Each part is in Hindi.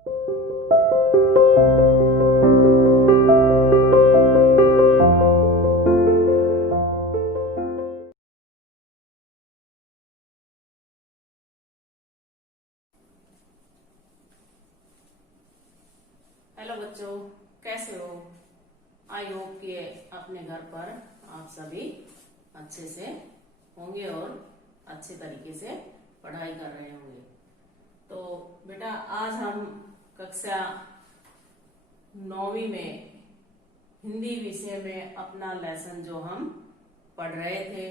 हेलो बच्चों, कैसे हो? आई होप कि अपने घर पर आप सभी अच्छे से होंगे और अच्छे तरीके से पढ़ाई कर रहे होंगे। तो बेटा, आज हम कक्षा 9वीं में हिंदी विषय में अपना लेसन जो हम पढ़ रहे थे,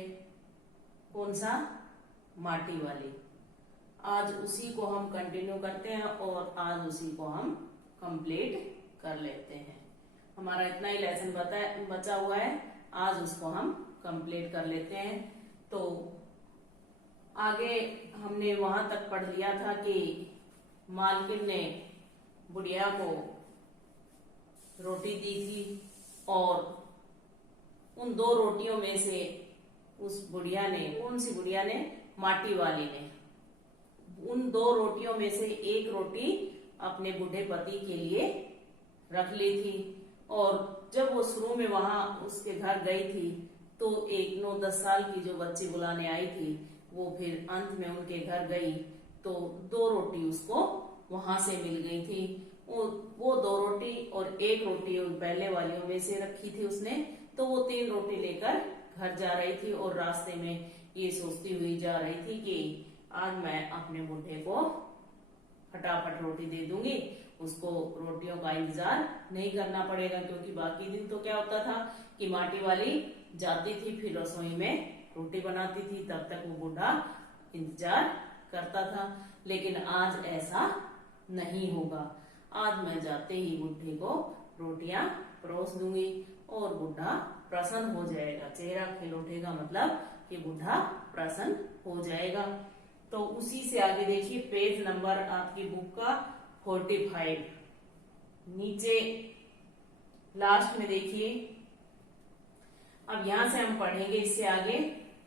कौन सा? माटी वाली। आज उसी को हम कंटिन्यू करते हैं और आज उसी को हम कंप्लीट कर लेते हैं। हमारा इतना ही लेसन बचा हुआ है, आज उसको हम कंप्लीट कर लेते हैं। तो आगे हमने वहां तक पढ़ लिया था कि मालकिन ने बुढ़िया को रोटी दी थी और उन 2 रोटियों में से उस बुढ़िया ने, कौन सी बुढ़िया ने? माटी वाली ने उन 2 रोटियों में से एक रोटी अपने बूढ़े पति के लिए रख ली थी। और जब वो शुरू में वहां उसके घर गई थी तो एक 9-10 साल की जो बच्ची बुलाने आई थी, वो फिर अंत में उनके घर गई तो 2 रोटी उसको वहां से मिल गई थी। वो 2 रोटी और एक रोटी उन पहले वालियों में से रखी थी उसने। तो वो 3 रोटी लेकर घर जा रही थी और रास्ते में ये सोचती हुई जा रही थी कि आज मैं अपने बूढ़े को फटाफट रोटी दे दूंगी, उसको रोटियों का इंतजार नहीं करना पड़ेगा। क्योंकि बाकी दिन तो क्या होता था कि माटी वाली जाती थी, फिर रसोई में रोटी बनाती थी, तब तक वो बूढ़ा इंतजार करता था। लेकिन आज ऐसा नहीं होगा। आज मैं जाते ही बूढ़े को रोटियां परोस दूंगी और बूढ़ा प्रसन्न हो जाएगा। चेहरा खिल उठेगा, मतलब कि बूढ़ा प्रसन्न हो जाएगा। तो उसी से आगे देखिए, पेज नंबर आपकी बुक का 45, नीचे लास्ट में देखिए। अब यहां से हम पढ़ेंगे इससे आगे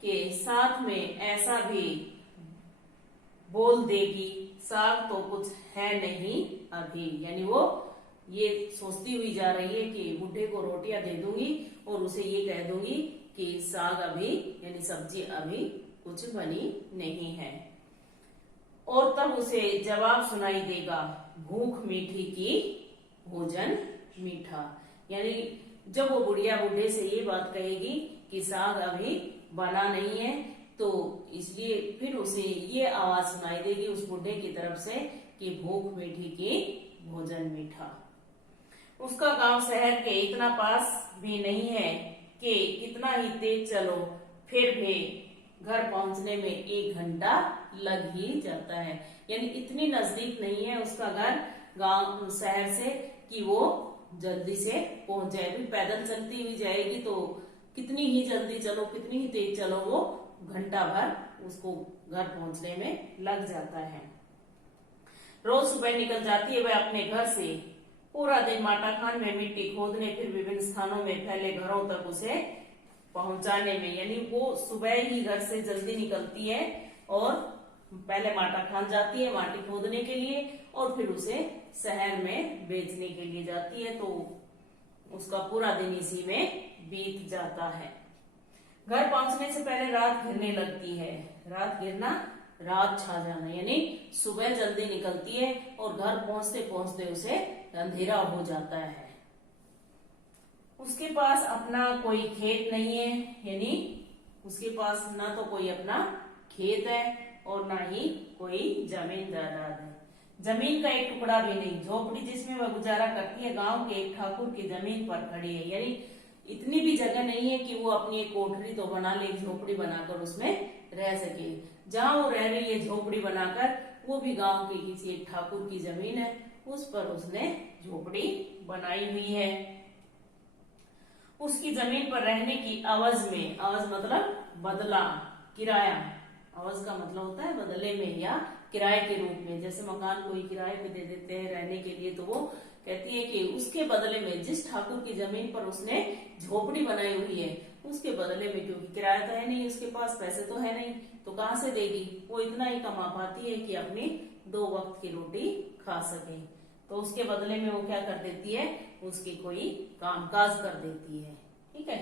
कि साथ में ऐसा भी बोल देगी, साग तो कुछ है नहीं अभी। यानी वो ये सोचती हुई जा रही है कि बूढ़े को रोटियां दे दूंगी और उसे ये कह दूंगी कि साग अभी, यानी सब्जी अभी कुछ बनी नहीं है। और तब उसे जवाब सुनाई देगा, भूख मीठी की भोजन मीठा। यानी जब वो बुढ़िया बूढ़े से ये बात कहेगी कि साग अभी बना नहीं है, तो इसलिए फिर उसे ये आवाज सुनाई देगी उस बूढ़े की तरफ से कि भूख मीठी की भोजन मीठा। उसका गांव शहर के इतना पास भी नहीं है कि कितना ही तेज चलो फिर भी घर पहुंचने में 1 घंटा लग ही जाता है। यानी इतनी नजदीक नहीं है उसका घर गांव शहर से कि वो जल्दी से पहुंच जाए। भी पैदल चलती हुई जाएगी तो कितनी ही जल्दी चलो, कितनी ही तेज चलो, वो घंटा भर उसको घर पहुंचने में लग जाता है। रोज सुबह निकल जाती है वह अपने घर से, पूरा दिन माटाखान में मिट्टी खोदने, फिर विभिन्न स्थानों में फैले घरों तक उसे पहुंचाने में। यानी वो सुबह ही घर से जल्दी निकलती है और पहले माटाखान जाती है माटी खोदने के लिए और फिर उसे शहर में बेचने के लिए जाती है। तो उसका पूरा दिन इसी में बीत जाता है। घर पहुंचने से पहले रात घिरने लगती है। रात गिरना, रात छा जाना, यानी सुबह जल्दी निकलती है और घर पहुंचते पहुंचते उसे अंधेरा हो जाता है। उसके पास अपना कोई खेत नहीं है, यानी उसके पास ना तो कोई अपना खेत है और ना ही कोई जमीन जायदाद है। जमीन का एक टुकड़ा भी नहीं। झोपड़ी जिसमें वह गुजारा करती है गांव के एक ठाकुर की जमीन पर खड़ी है। यानी इतनी भी जगह नहीं है कि वो अपनी एक कोठरी तो बना ले, झोपड़ी बनाकर उसमें रह सके। जहां वो रह रही है झोपड़ी बनाकर, वो भी गांव के किसी एक ठाकुर की जमीन है, उस पर उसने झोपड़ी बनाई हुई है। उसकी जमीन पर रहने की अवज में, अवज मतलब बदला, किराया। अवज का मतलब होता है बदले में या किराए के रूप में। जैसे मकान कोई किराए पे दे देते हैं रहने के लिए, तो वो कहती है कि उसके बदले में, जिस ठाकुर की जमीन पर उसने झोपड़ी बनाई हुई है, उसके बदले में, क्योंकि किराया तो है नहीं उसके पास, पैसे तो है नहीं, तो कहां से देगी? वो इतना ही कमा पाती है कि अपनी 2 वक्त की रोटी खा सके। तो उसके बदले में वो क्या कर देती है, उसकी कोई कामकाज कर देती है। ठीक है।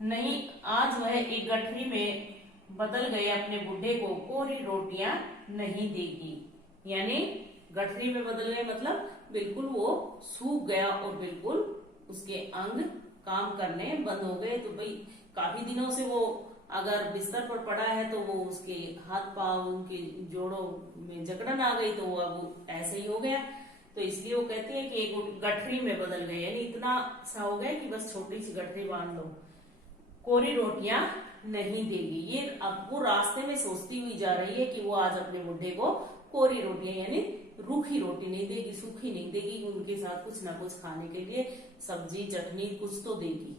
नहीं, आज वह एक गठरी में बदल गए अपने बुढ़े को कोरी रोटियां नहीं देगी। यानी गठरी में बदल गए मतलब बिल्कुल वो सूख गया और बिल्कुल उसके अंग काम करने बंद हो गए। तो भाई काफी दिनों से वो अगर बिस्तर पर पड़ा है तो वो उसके हाथ पांव उनके जोड़ों में जकड़न आ गई, तो वो अब ऐसे ही हो गया। तो इसलिए वो कहती है कि एक गठरी में बदल गए, यानी इतना सा हो गया कि बस छोटी सी गठरी बांध लो, कोरी रोटियां नहीं देगी। ये अब वो रास्ते में सोचती हुई जा रही है कि वो आज अपने बुढ़े को कोरी रोटियां यानी रूखी रोटी नहीं देगी, सूखी नहीं देगी, उनके साथ कुछ ना कुछ खाने के लिए सब्जी चटनी कुछ तो देगी।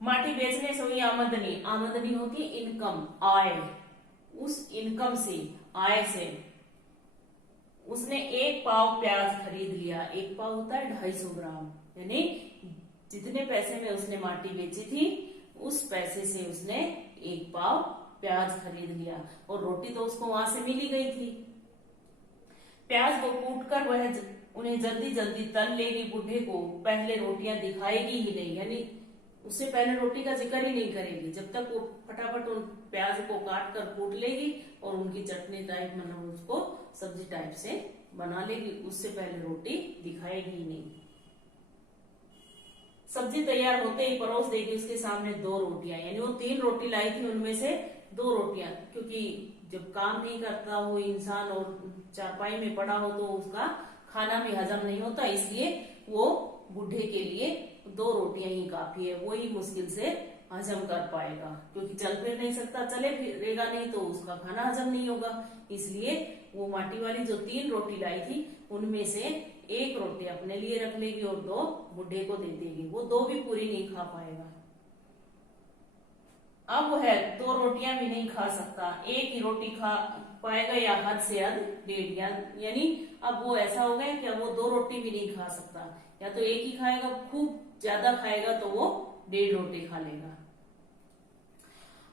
माटी बेचने से हुई आमदनी, आमदनी होती है इनकम, आय। उस इनकम से, आय से उसने 1 पाव प्याज खरीद लिया। 1 पाव होता है 250 ग्राम, यानी जितने पैसे में उसने माटी बेची थी उस पैसे से उसने 1 पाव प्याज खरीद लिया, और रोटी तो उसको वहां से मिल ही गई थी। प्याज को कूटकर वह उन्हें जल्दी जल्दी तल लेगी। बूढ़े को पहले रोटियां दिखाएगी ही नहीं, यानी उससे पहले रोटी का जिक्र ही नहीं करेगी। जब तक वो फटाफट उन प्याज को काट कर कूट लेगी और उनकी चटनी टाइप मतलब उसको सब्जी टाइप से बना लेगी, उससे पहले रोटी दिखाएगी ही नहीं। सब्जी तैयार होते ही परोस देगी उसके सामने 2 रोटियां, यानी वो 3 रोटी लाई थी, उनमें से 2 रोटियां, क्योंकि जब काम नहीं करता हो इंसान और चारपाई में पड़ा हो तो उसका खाना भी हजम नहीं होता, इसलिए वो बूढ़े के लिए 2 रोटियां ही काफी है। वो ही मुश्किल से हजम कर पाएगा, क्योंकि चल फिर नहीं सकता, चले फिरेगा नहीं तो उसका खाना हजम नहीं होगा। इसलिए वो माटी वाली जो 3 रोटी लाई थी उनमें से 1 रोटी अपने लिए रख लेगी और 2 बूढ़े को दे देगी। वो 2 भी पूरी नहीं खा पाएगा। अब वह 2 रोटियां भी नहीं खा सकता, 1 ही रोटी खा पाएगा या हद से हद 1.5, यानी अब वो ऐसा हो गया कि अब वो 2 रोटी भी नहीं खा सकता, या तो 1 ही खाएगा, खूब ज्यादा खाएगा तो वो 1.5 रोटी खा लेगा।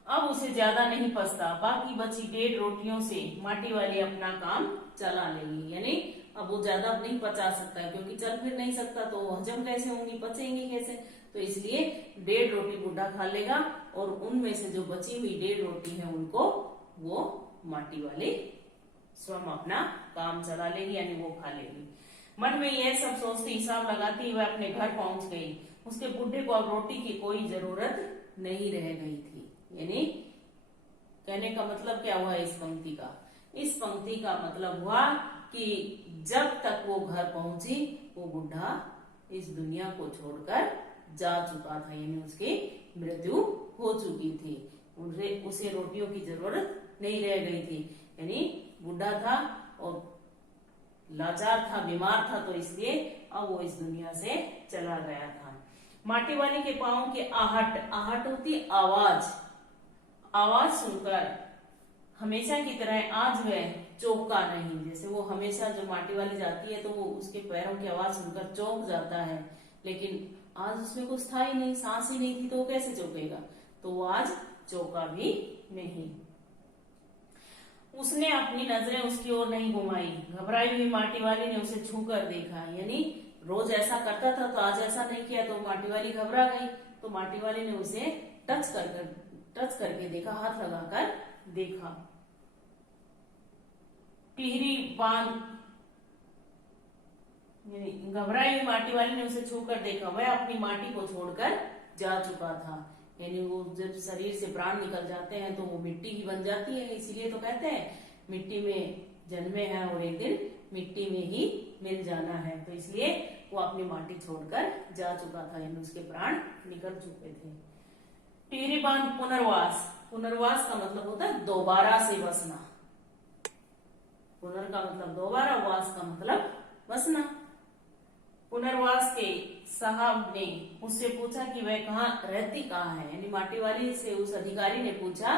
अब उसे ज्यादा नहीं पचता, बाकी बची 1.5 रोटियों से माटी वाली अपना काम चला लेगी। यानी अब वो ज्यादा नहीं पचा सकता, क्योंकि चल फिर नहीं सकता तो हजम कैसे होंगी, पचेंगी कैसे, तो इसलिए 1.5 रोटी बूढ़ा खा लेगा, और उनमें से जो बची हुई 1.5 रोटी है उनको वो माटी वाली स्वयं अपना काम चला लेगी, यानी वो खा लेगी। मन में यह सब सोचती, हिसाब लगाती वह अपने घर पहुंच गई। उसके बुढ़े को अब रोटी की कोई जरूरत नहीं रह गई थी। यानी कहने का मतलब क्या हुआ इस पंक्ति का? इस पंक्ति का मतलब हुआ कि जब तक वो घर पहुंची वो बुढ़ा इस दुनिया को छोड़कर जा चुका था, यानी उसकी मृत्यु हो चुकी थी। उसे रोटियों की जरूरत नहीं रह गई थी, यानी बुढ़ा था और लाचार था, बीमार था, तो इसलिए अब वो इस दुनिया से चला गया था। माटी वाली के पांव के आहट, आहट होती आवाज, आवाज सुनकर हमेशा की तरह आज वह चौंका नहीं। जैसे वो हमेशा जो माटी वाली जाती है तो वो उसके पैरों की आवाज सुनकर चौंक जाता है, लेकिन आज उसमें कुछ था ही नहीं, सांस ही नहीं थी, तो वो कैसे चौंकेगा? तो वो आज चौंका भी नहीं। उसने अपनी नजरें उसकी ओर नहीं घुमाई। घबराई हुई माटी वाली ने उसे छूकर देखा, यानी रोज ऐसा करता था तो आज ऐसा नहीं किया, तो माटी वाली घबरा गई। तो माटी वाली ने उसे टच करके देखा, हाथ लगाकर देखा। टिहरी बांध, घबराई हुई माटी वाली ने उसे छूकर देखा, वह अपनी माटी को छोड़कर जा चुका था। यानी वो जब शरीर से प्राण निकल जाते हैं तो वो मिट्टी ही बन जाती है, इसीलिए तो कहते हैं मिट्टी में जन्मे हैं और एक दिन मिट्टी में ही मिल जाना है। तो इसलिए वो अपनी माटी छोड़कर जा चुका था, यानी उसके प्राण निकल चुके थे। टिहरी बांध पुनर्वास, पुनर्वास का मतलब होता है दोबारा से बसना। पुनर का मतलब दोबारा, वास का मतलब बसना। पुनर्वास के साहब ने उससे पूछा कि वह रहती कहाँ है, यानी माटी वाली से उस अधिकारी ने पूछा,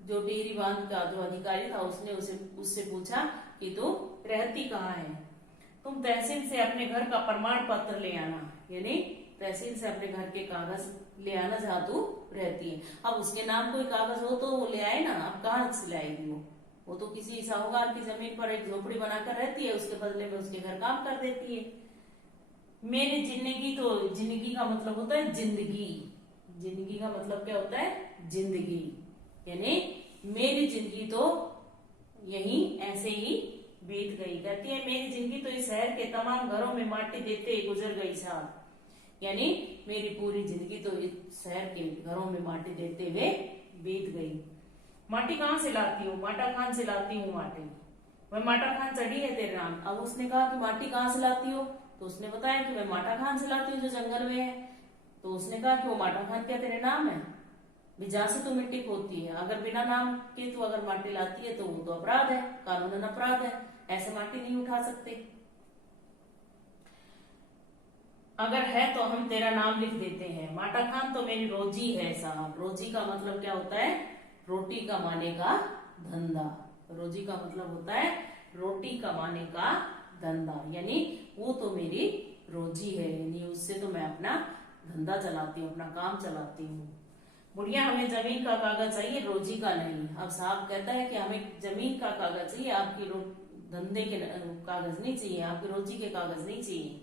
जो टिहरी बांध का जो अधिकारी था उसने उससे पूछा कि तू रहती कहाँ है? तुम तहसील से अपने घर का प्रमाण पत्र ले आना, यानी तहसील से अपने घर के कागज ले आना जहाँ तू रहती है। अब उसके नाम कोई कागज हो तो वो ले आए ना, अब कहाँ से लाएगी वो? वो तो किसी साहूकार की जमीन पर एक झोपड़ी बनाकर रहती है, उसके बदले में उसके घर काम कर देती है। मेरी जिंदगी, तो जिंदगी का मतलब होता है जिंदगी। जिंदगी का मतलब क्या होता है? जिंदगी। यानी मेरी जिंदगी तो यही ऐसे ही बीत गई। कहती है मेरी जिंदगी तो इस शहर के तमाम घरों में माटी देते गुजर गई साहब। यानी मेरी पूरी जिंदगी तो इस शहर के घरों में माटी देते हुए बीत गई। माटी कहाँ से लाती हूँ? माटा खान से लाती हूँ माटी। मैं माटा खान चढ़ी है तेरे नाम। अब उसने कहा कि माटी कहाँ से लाती हो, तो उसने बताया कि मैं माटा खान से लाती हूँ जो जंगल में है। तो उसने कहा कि वो माटा खान क्या तेरे नाम है? भी जहां से तू मिट्टी खोदती है, अगर बिना नाम के तू अगर माटी लाती है तो वो तो अपराध है, कानूनन अपराध है, ऐसे माटी नहीं उठा सकते। अगर है तो हम तेरा नाम लिख देते हैं। माटा खान तो मेरी रोजी है साहब। रोजी का मतलब क्या होता है? रोटी कमाने का धंधा। रोजी का मतलब होता है रोटी कमाने का धंधा, यानी वो तो मेरी रोजी है, यानी उससे तो मैं अपना धंधा चलाती हूँ, अपना काम चलाती हूँ। बुढ़िया हमें जमीन का कागज चाहिए, रोजी का नहीं। अब साहब कहता है कि हमें जमीन का कागज चाहिए, आपकी धंधे के कागज नहीं चाहिए, आपकी रोजी के कागज नहीं चाहिए।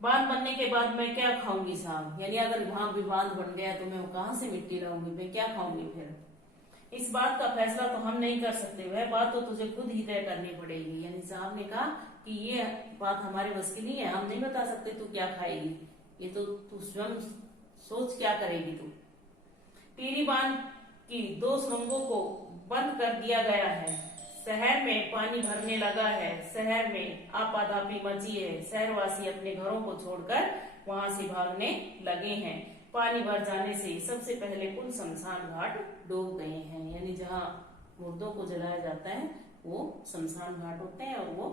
बांध बनने के बाद मैं क्या खाऊंगी साहब? यानी अगर वहां भी बांध बन गया तो मैं कहाँ से मिट्टी लाऊंगी, मैं क्या खाऊंगी फिर? इस बात का फैसला तो हम नहीं कर सकते, वह बात तो तुझे खुद ही तय करनी पड़ेगी। यानी साहब ने कहा कि ये बात हमारे बस की नहीं है, हम नहीं बता सकते तू क्या खाएगी, ये तो तू स्वयं सोच क्या करेगी तू। टीरी बांध की 2 सुरंगों को बंद कर दिया गया है। शहर में पानी भरने लगा है, शहर में आपाधापी मची है, शहरवासी अपने घरों को छोड़कर वहां से भागने लगे हैं। पानी भर जाने से सबसे पहले कुल शमशान घाट डूब गए हैं। यानी जहाँ मुर्दों को जलाया जाता है वो शमशान घाट होते हैं और वो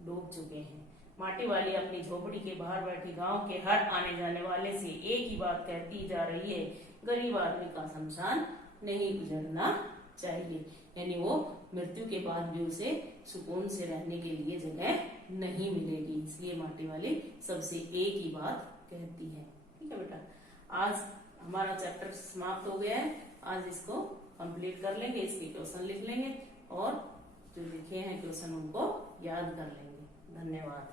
डूब चुके हैं। माटी वाली अपनी झोपड़ी के बाहर बैठी गांव के हर आने जाने वाले से एक ही बात कहती जा रही है, गरीब आदमी का शमशान नहीं गुजरना चाहिए। यानी वो मृत्यु के बाद भी उसे सुकून से रहने के लिए जगह नहीं मिलेगी, इसलिए माटी वाली सबसे एक ही बात कहती है। ठीक है बेटा, आज हमारा चैप्टर समाप्त हो गया है। आज इसको कंप्लीट कर लेंगे, इसके क्वेश्चन लिख लेंगे और जो लिखे हैं क्वेश्चन उनको याद कर लेंगे। धन्यवाद।